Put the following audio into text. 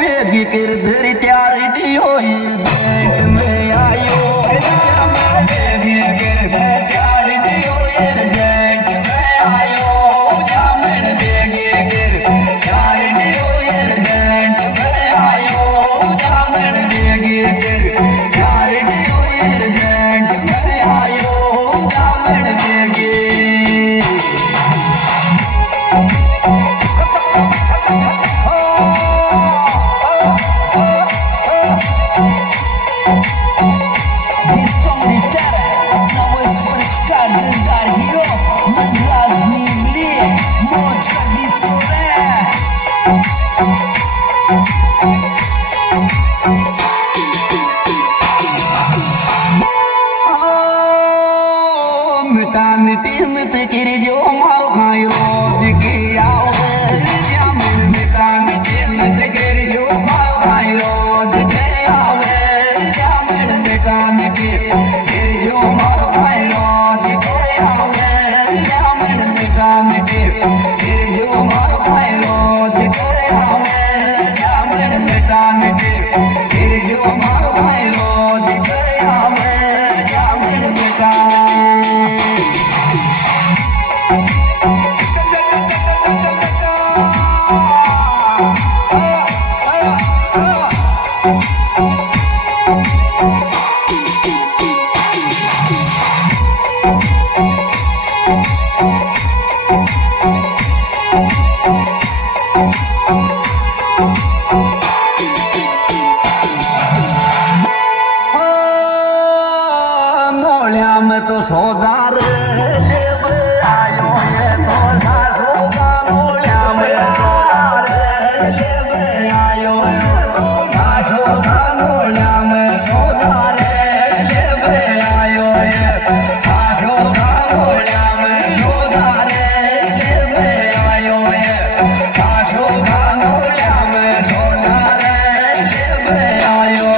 बेगी कर धरी त्यार डियो जेठ में आयो बेगी कर धरी त्यार डियो जेठ में आयो जामन बेगी कर त्यार डियो जेठ में आयो जामन बेगी कर त्यार डियो जेठ में आयो जामन बेगी मिटी मत गिर जो मारो खाई रोज की आओ जामिल मिटा मिटी मत गिर जो मारो खाई रोज के आओ जामिल मिटा मिटी गिर जो मारो खाई रोज के आओ जामिल मिटा मिटी गिर जो मारो खाई रोज के आओ जामिल मिटा मिटी गिर जो मारो खाई रोज के आओ जामिल मिटा तो सोजार लेब आयो ये तो सोगा नोलिया में सोजार लेब आयो तो सोगा नोलिया में सोजार लेब आयो ये सोगा नोलिया में सोजार लेब आयो ये सोगा नोलिया में सोजार लेब आयो